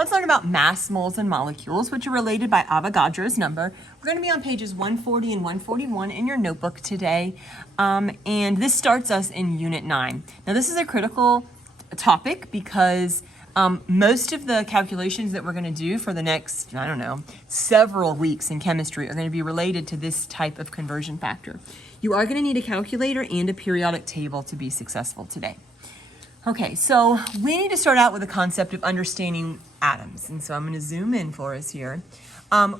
Let's learn about mass, moles, and molecules, which are related by Avogadro's number. We're going to be on pages 140 and 141 in your notebook today, and this starts us in Unit 9. Now, this is a critical topic because most of the calculations that we're going to do for the next, several weeks in chemistry are going to be related to this type of conversion factor. You are going to need a calculator and a periodic table to be successful today. Okay, so we need to start out with the concept of understanding atoms. And so I'm going to zoom in for us here.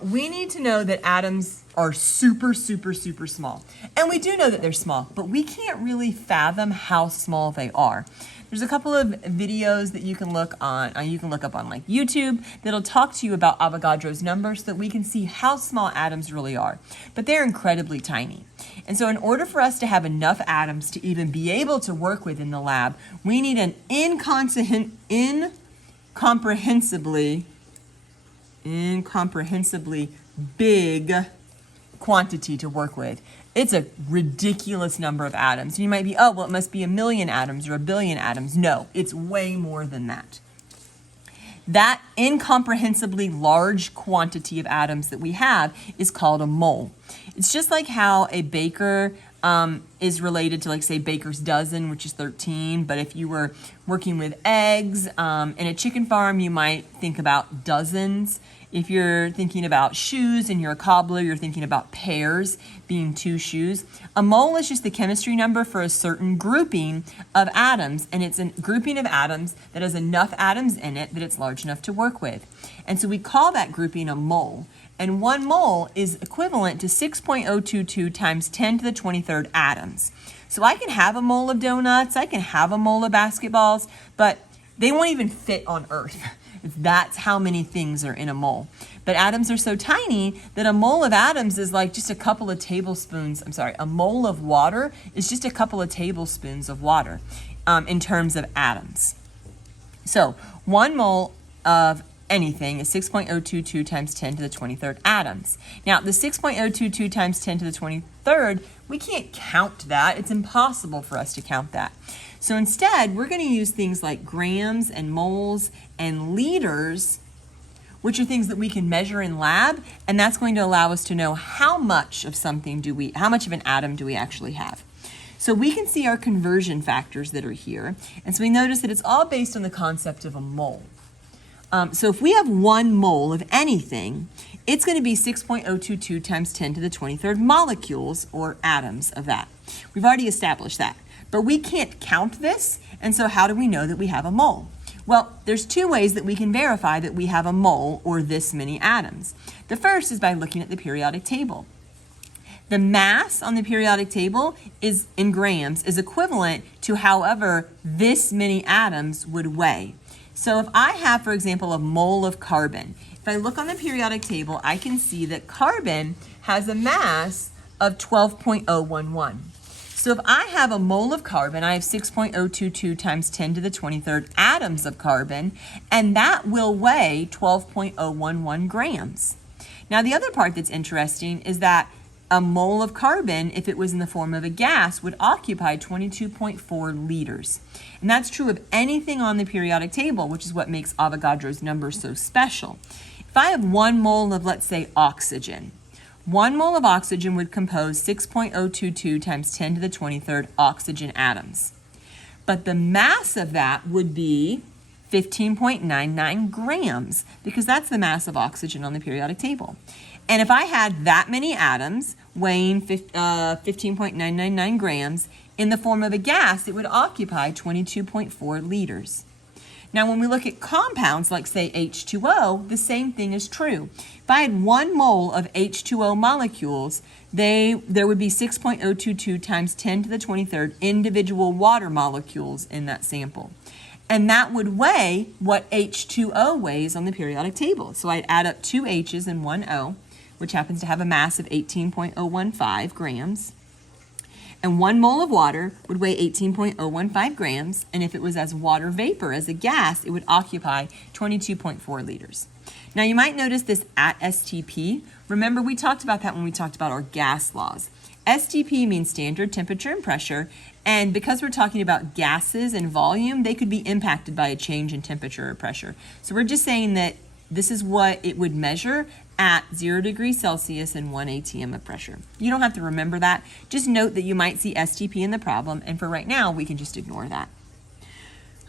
We need to know that atoms are super small. And we do know that they're small, but we can't really fathom how small they are. There's a couple of videos that you can look on, you can look up on like YouTube that'll talk to you about Avogadro's number so that we can see how small atoms really are. But they're incredibly tiny. And so in order for us to have enough atoms to even be able to work with in the lab, we need an incomprehensibly big quantity to work with. It's a ridiculous number of atoms. And you might be, oh, well, it must be 1 million atoms or 1 billion atoms. No, it's way more than that. That incomprehensibly large quantity of atoms that we have is called a mole. It's just like how a baker is related to, like, say, baker's dozen, which is 13. But if you were working with eggs in a chicken farm, you might think about dozens. If you're thinking about shoes and you're a cobbler, you're thinking about pairs being 2 shoes. A mole is just the chemistry number for a certain grouping of atoms, and it's a grouping of atoms that has enough atoms in it that it's large enough to work with. And so we call that grouping a mole. And 1 mole is equivalent to 6.022 times 10 to the 23rd atoms. So I can have a mole of donuts, I can have a mole of basketballs, but they won't even fit on Earth. That's how many things are in a mole. But atoms are so tiny that a mole of atoms is like just a couple of tablespoons. A mole of water is just a couple of tablespoons of water in terms of atoms. So 1 mole of anything is 6.022 times 10 to the 23rd atoms. Now, the 6.022 times 10 to the 23rd, we can't count that. It's impossible for us to count that. So instead, we're going to use things like grams and moles and liters, which are things that we can measure in lab, and that's going to allow us to know how much of how much of an atom do we actually have. So we can see our conversion factors that are here, and so we notice that it's all based on the concept of a mole. So if we have 1 mole of anything, it's going to be 6.022 times 10 to the 23rd molecules, or atoms of that. We've already established that. But we can't count this, and so how do we know that we have a mole? Well, there's 2 ways that we can verify that we have a mole, or this many atoms. The first is by looking at the periodic table. The mass on the periodic table is in grams is equivalent to however this many atoms would weigh. So if I have, for example, a mole of carbon, if I look on the periodic table, I can see that carbon has a mass of 12.011. So if I have a mole of carbon, I have 6.022 times 10 to the 23rd atoms of carbon, and that will weigh 12.011 grams. Now, the other part that's interesting is that a mole of carbon, if it was in the form of a gas, would occupy 22.4 liters. And that's true of anything on the periodic table, which is what makes Avogadro's number so special. If I have 1 mole of, let's say, oxygen, 1 mole of oxygen would compose 6.022 times 10 to the 23rd oxygen atoms. But the mass of that would be 15.99 grams, because that's the mass of oxygen on the periodic table. And if I had that many atoms weighing 15.999 grams in the form of a gas, it would occupy 22.4 liters. Now, when we look at compounds like, say, H2O, the same thing is true. If I had 1 mole of H2O molecules, there would be 6.022 times 10 to the 23rd individual water molecules in that sample. And that would weigh what H2O weighs on the periodic table. So I'd add up 2 H's and 1 O, which happens to have a mass of 18.015 grams. And 1 mole of water would weigh 18.015 grams, and if it was as water vapor, as a gas, it would occupy 22.4 liters. Now you might notice this at STP. Remember, we talked about that when we talked about our gas laws. STP means standard temperature and pressure, and because we're talking about gases and volume, they could be impacted by a change in temperature or pressure. So we're just saying that this is what it would measure at 0 degrees Celsius and 1 atm of pressure. You don't have to remember that. Just note that you might see STP in the problem, and for right now, we can just ignore that.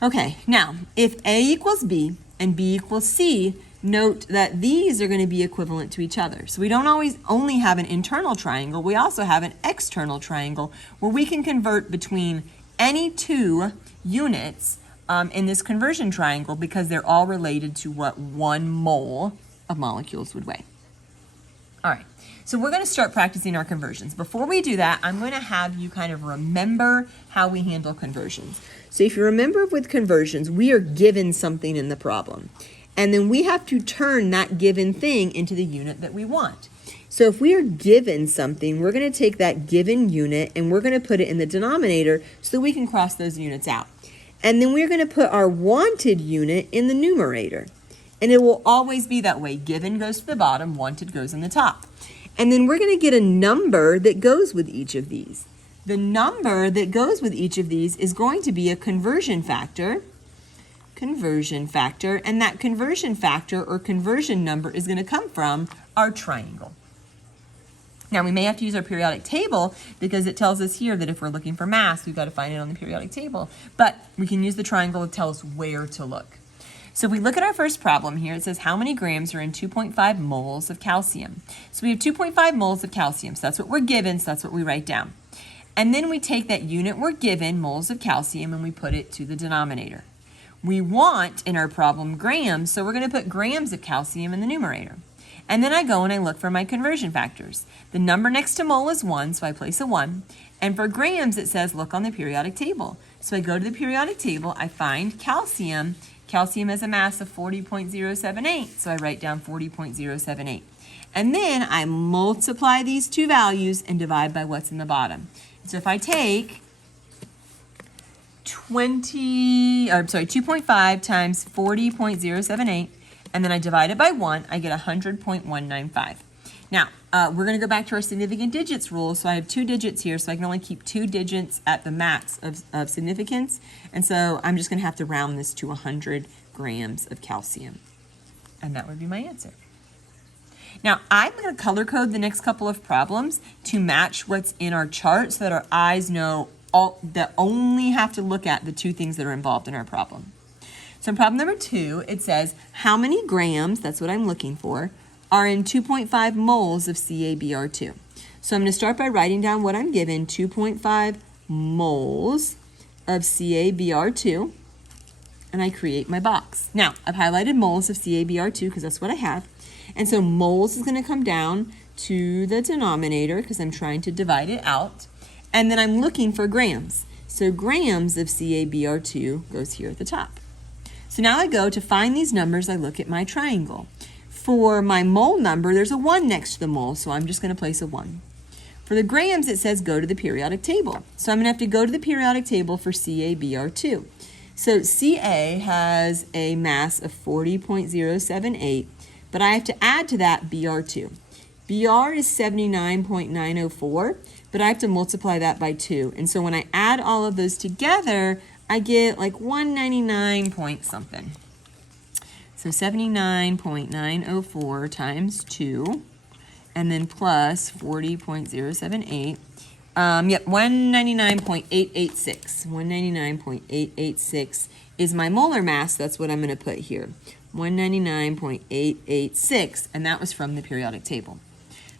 Okay, now, if A equals B and B equals C, note that these are going to be equivalent to each other. So we don't always only have an internal triangle, we also have an external triangle where we can convert between any two units in this conversion triangle because they're all related to what 1 mole of molecules would weigh. All right, so we're going to start practicing our conversions. Before we do that, I'm going to have you kind of remember how we handle conversions. So if you remember with conversions, we are given something in the problem. And then we have to turn that given thing into the unit that we want. So if we are given something, we're going to take that given unit and we're going to put it in the denominator so that we can cross those units out. And then we're going to put our wanted unit in the numerator. And it will always be that way. Given goes to the bottom, wanted goes in the top. And then we're going to get a number that goes with each of these. The number that goes with each of these is going to be a conversion factor, and that conversion factor or conversion number is going to come from our triangle. Now we may have to use our periodic table because it tells us here that if we're looking for mass, we've got to find it on the periodic table, but we can use the triangle to tell us where to look. So if we look at our first problem here, it says how many grams are in 2.5 moles of calcium. So we have 2.5 moles of calcium, so that's what we're given, so that's what we write down. And then we take that unit we're given, moles of calcium, and we put it to the denominator. We want, in our problem, grams, so we're going to put grams of calcium in the numerator. And then I go and I look for my conversion factors. The number next to mole is 1, so I place a 1. And for grams, it says look on the periodic table. So I go to the periodic table, I find calcium. Calcium has a mass of 40.078, so I write down 40.078. And then I multiply these two values and divide by what's in the bottom. So if I take 2.5 times 40.078, and then I divide it by 1, I get 100.195. Now, we're going to go back to our significant digits rule, so I have 2 digits here, so I can only keep 2 digits at the max of significance, and so I'm just going to have to round this to 100 grams of calcium, and that would be my answer. Now, I'm going to color code the next couple of problems to match what's in our chart so that our eyes know that only have to look at the 2 things that are involved in our problem. So in problem number 2, it says how many grams, that's what I'm looking for, are in 2.5 moles of CaBr2. So I'm going to start by writing down what I'm given, 2.5 moles of CaBr2, and I create my box. Now, I've highlighted moles of CaBr2 because that's what I have. And so moles is going to come down to the denominator because I'm trying to divide it out. And then I'm looking for grams. So grams of CaBr2 goes here at the top. So now I go to find these numbers, I look at my triangle. For my mole number, there's a 1 next to the mole, so I'm just going to place a 1. For the grams, it says go to the periodic table. So I'm going to have to go to the periodic table for CaBr2. So Ca has a mass of 40.078, but I have to add to that Br2. Br is 79.904, but I have to multiply that by 2. And so when I add all of those together, I get like 199 point something. So 79.904 times 2, and then plus 40.078. Yep, 199.886. 199.886 is my molar mass. That's what I'm going to put here. 199.886, and that was from the periodic table.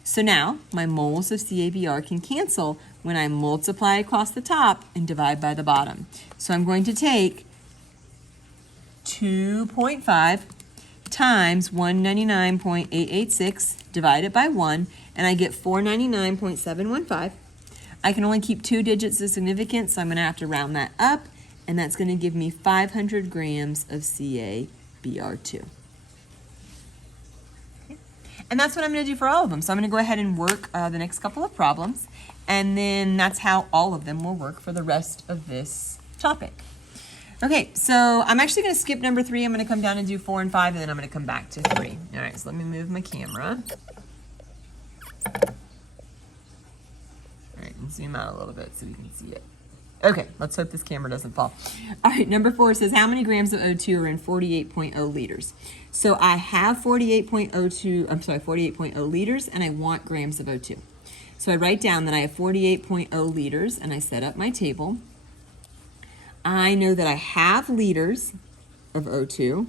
So now my moles of CaBr can cancel when I multiply across the top and divide by the bottom. So I'm going to take 2.5 times 199.886, divide it by 1, and I get 499.715. I can only keep 2 digits of significance, so I'm going to have to round that up, and that's going to give me 500 grams of CaBr2. And that's what I'm going to do for all of them. So I'm going to go ahead and work the next couple of problems, and then that's how all of them will work for the rest of this topic. Okay, so I'm actually going to skip number 3. I'm going to come down and do 4 and 5, and then I'm going to come back to 3. All right, so let me move my camera. and zoom out a little bit so we can see it. Okay, let's hope this camera doesn't fall. All right, number 4 says, how many grams of O2 are in 48.0 liters? So I have 48.0 liters, and I want grams of O2. So I write down that I have 48.0 liters, and I set up my table. I know that I have liters of O2,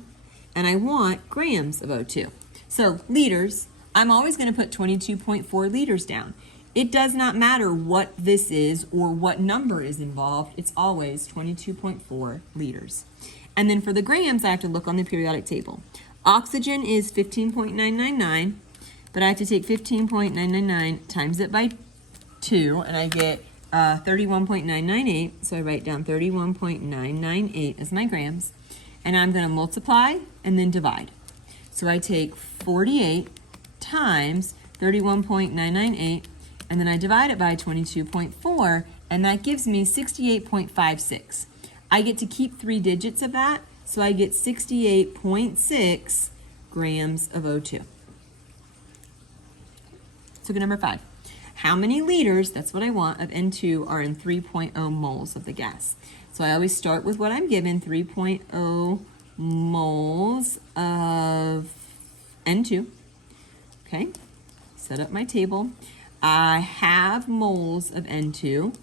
and I want grams of O2. So liters, I'm always going to put 22.4 liters down. It does not matter what this is or what number is involved. It's always 22.4 liters. And then for the grams, I have to look on the periodic table. Oxygen is 15.999, but I have to take 15.999 times it by 2, and I get 31.998. So I write down 31.998 as my grams, and I'm going to multiply and then divide. So I take 48 times 31.998, and then I divide it by 22.4, and that gives me 68.56. I get to keep 3 digits of that, so I get 68.6 grams of O2. So look at number 5. How many liters, that's what I want, of N2 are in 3.0 moles of the gas? So I always start with what I'm given, 3.0 moles of N2. Okay, set up my table. I have moles of N2.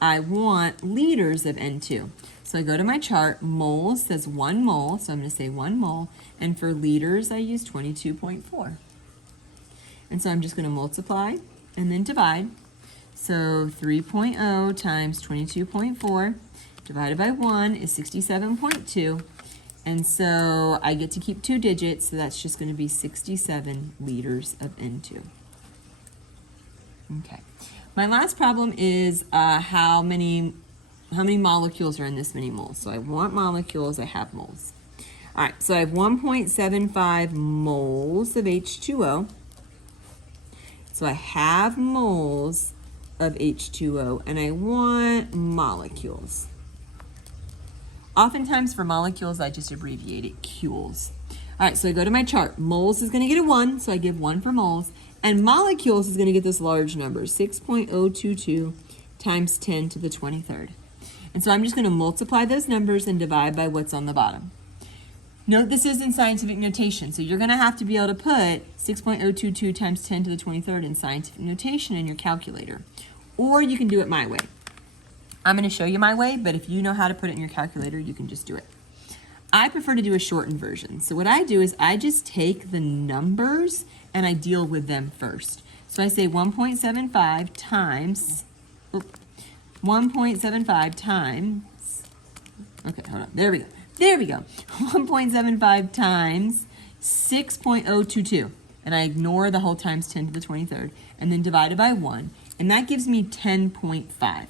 I want liters of N2. So I go to my chart. Moles says 1 mole, so I'm going to say 1 mole. And for liters, I use 22.4. And so I'm just going to multiply and then divide. So 3.0 times 22.4 divided by 1 is 67.2. And so I get to keep 2 digits, so that's just going to be 67 liters of N2. Okay. My last problem is how many molecules are in this many moles. So I want molecules, I have moles. All right, so I have 1.75 moles of H2O. So I have moles of H2O, and I want molecules. Oftentimes for molecules, I just abbreviate it cules. All right, so I go to my chart. Moles is going to get a 1, so I give 1 for moles. And molecules is going to get this large number, 6.022 times 10 to the 23rd. And so I'm just going to multiply those numbers and divide by what's on the bottom. Note this is in scientific notation, so you're going to have to be able to put 6.022 times 10 to the 23rd in scientific notation in your calculator. Or you can do it my way. I'm going to show you my way, but if you know how to put it in your calculator, you can just do it. I prefer to do a shortened version. So what I do is I just take the numbers and I deal with them first. So I say 1.75 times, 1.75 times, okay, hold on, there we go. There we go. 1.75 times 6.022. And I ignore the whole times 10 to the 23rd. And then divide it by 1. And that gives me 10.5.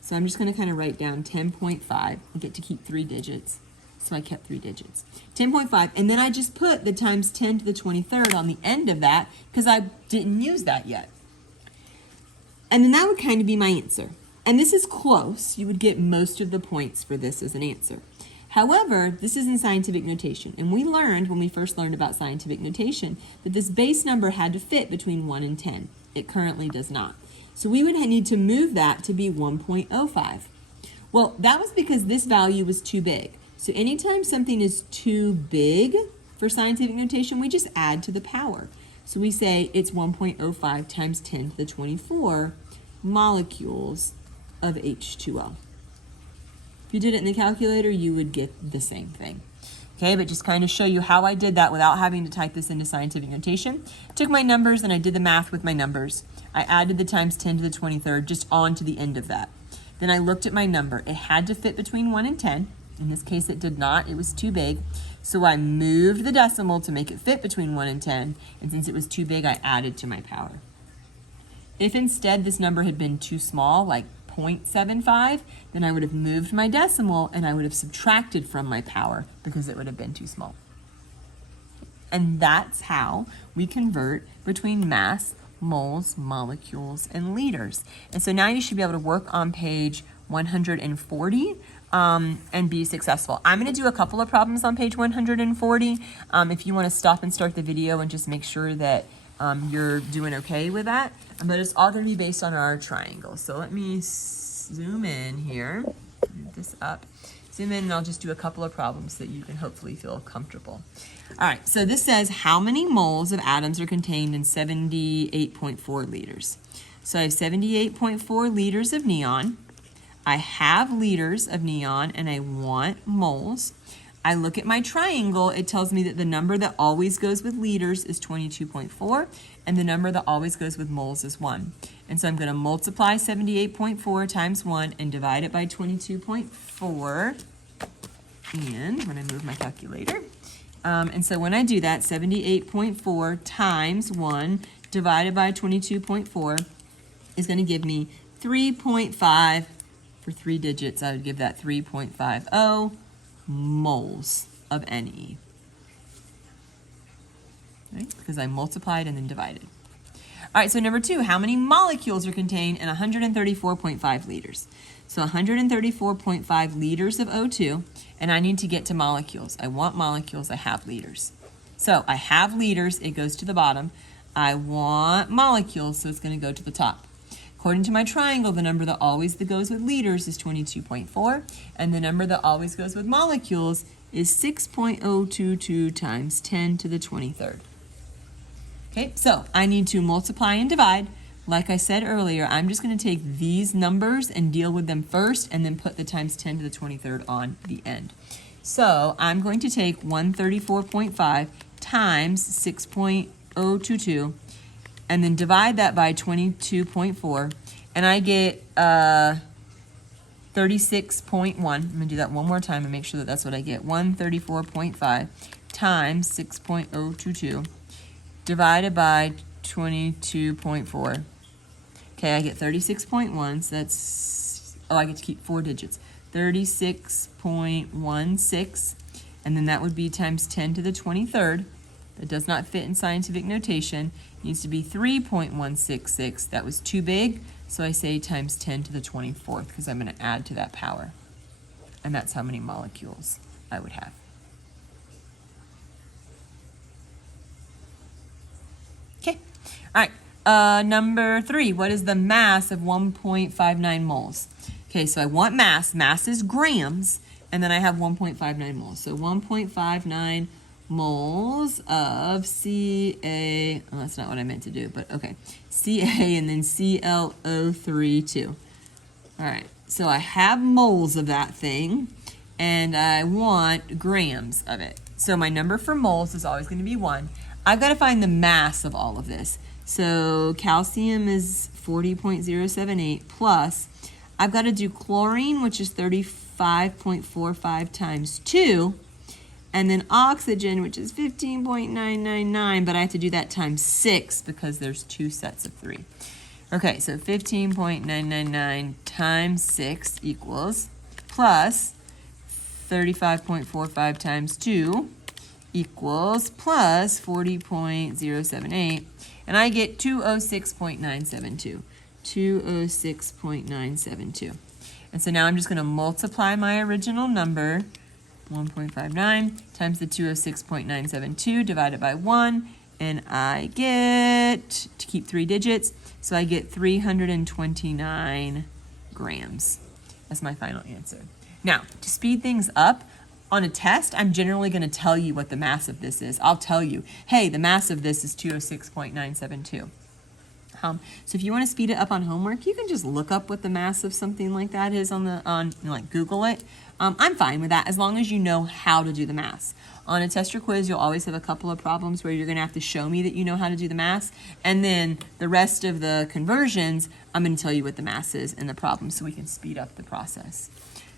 So I'm just going to kind of write down 10.5. I get to keep 3 digits. So I kept 3 digits. 10.5. And then I just put the times 10 to the 23rd on the end of that because I didn't use that yet. And then that would kind of be my answer. And this is close. You would get most of the points for this as an answer. However, this is in scientific notation, and we learned when we first learned about scientific notation that this base number had to fit between 1 and 10. It currently does not. So we would need to move that to be 1.05. Well, that was because this value was too big. So anytime something is too big for scientific notation, we just add to the power. So we say it's 1.05 times 10 to the 24 molecules of H2O. If you did it in the calculator, you would get the same thing. Okay, but just kind of show you how I did that without having to type this into scientific notation. Took my numbers and I did the math with my numbers. I added the times 10 to the 23rd just on to the end of that. Then I looked at my number. It had to fit between 1 and 10. In this case, it did not. It was too big. So I moved the decimal to make it fit between 1 and 10. And since it was too big, I added to my power. If instead this number had been too small, like 0.75, then I would have moved my decimal and I would have subtracted from my power because it would have been too small. And that's how we convert between mass, moles, molecules, and liters. And so now you should be able to work on page 140 and be successful. I'm going to do a couple of problems on page 140. If you want to stop and start the video and just make sure that you're doing okay with that. But it's all going to be based on our triangle. So let me zoom in here, move this up, zoom in, and I'll just do a couple of problems that you can hopefully feel comfortable. All right, so this says how many moles of atoms are contained in 78.4 liters. So I have 78.4 liters of neon. I have liters of neon and I want moles. I look at my triangle, it tells me that the number that always goes with liters is 22.4 and the number that always goes with moles is 1. And so I'm going to multiply 78.4 times 1 and divide it by 22.4. And when I move my calculator, and so when I do that, 78.4 times 1 divided by 22.4 is going to give me 3.5. For 3 digits, I would give that 3.50 moles of Ne. Right? Because I multiplied and then divided. All right, so number 2, how many molecules are contained in 134.5 liters? So 134.5 liters of O2, and I need to get to molecules. I want molecules, I have liters. So I have liters, it goes to the bottom. I want molecules, so it's going to go to the top. According to my triangle, the number that always goes with liters is 22.4, and the number that always goes with molecules is 6.022 times 10 to the 23rd. Okay, so I need to multiply and divide. Like I said earlier, I'm just going to take these numbers and deal with them first, and then put the times 10 to the 23rd on the end. So I'm going to take 134.5 times 6.022, and then divide that by 22.4, and I get 36.1. I'm going to do that one more time and make sure that that's what I get. 134.5 times 6.022 divided by 22.4. Okay, I get 36.1, so that's, I get to keep 4 digits. 36.16, and then that would be times 10 to the 23rd. That does not fit in scientific notation. It needs to be 3.166. That was too big, so I say times 10 to the 24th because I'm going to add to that power. And that's how many molecules I would have. Okay, all right. Number 3, what is the mass of 1.59 moles? Okay, so I want mass. Mass is grams, and then I have 1.59 moles. So 1.59 moles of Ca, oh, that's not what I meant to do, but okay, Ca and then ClO3 too. All right, so I have moles of that thing, and I want grams of it. So my number for moles is always going to be 1. I've got to find the mass of all of this. So calcium is 40.078 plus, I've got to do chlorine, which is 35.45 times 2, and then oxygen, which is 15.999, but I have to do that times 6 because there's 2 sets of 3. Okay, so 15.999 times 6 equals plus 35.45 times 2 equals plus 40.078, and I get 206.972. 206.972. And so now I'm just going to multiply my original number, 1.59 times the 206.972 divided by 1, and I get, to keep 3 digits, so I get 329 grams. That's my final answer. Now, to speed things up, on a test, I'm generally going to tell you what the mass of this is. I'll tell you, hey, the mass of this is 206.972. So if you want to speed it up on homework, you can just look up what the mass of something like that is like Google it. I'm fine with that as long as you know how to do the math. On a test or quiz, you'll always have a couple of problems where you're going to have to show me that you know how to do the math, and then the rest of the conversions, I'm going to tell you what the mass is in the problem so we can speed up the process.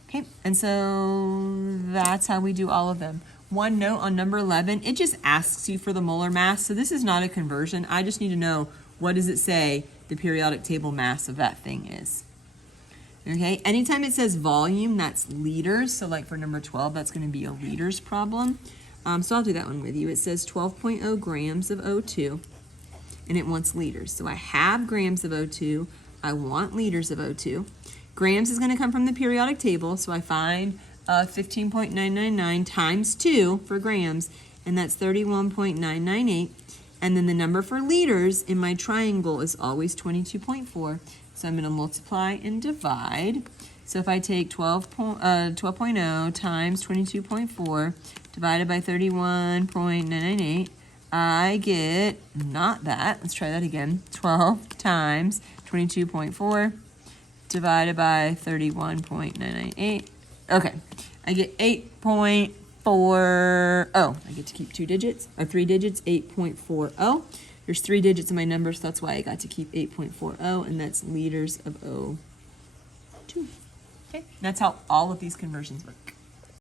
Okay, and so that's how we do all of them. One note on number 11, it just asks you for the molar mass, so this is not a conversion. I just need to know, what does it say the periodic table mass of that thing is? Okay, anytime it says volume, that's liters. So like for number 12, that's going to be a liters problem. So I'll do that one with you. It says 12.0 grams of O2, and it wants liters. So I have grams of O2. I want liters of O2. Grams is going to come from the periodic table, so I find 15.999 times 2 for grams, and that's 31.998. And then the number for liters in my triangle is always 22.4. So I'm going to multiply and divide. So if I take 12.0 times 22.4 divided by 31.998, I get, not that, let's try that again, 12 times 22.4 divided by 31.998. Okay, I get 8.40. I get to keep 2 digits, or 3 digits, 8.40. There's 3 digits in my number, so that's why I got to keep 8.40, and that's liters of O2. Okay, that's how all of these conversions work.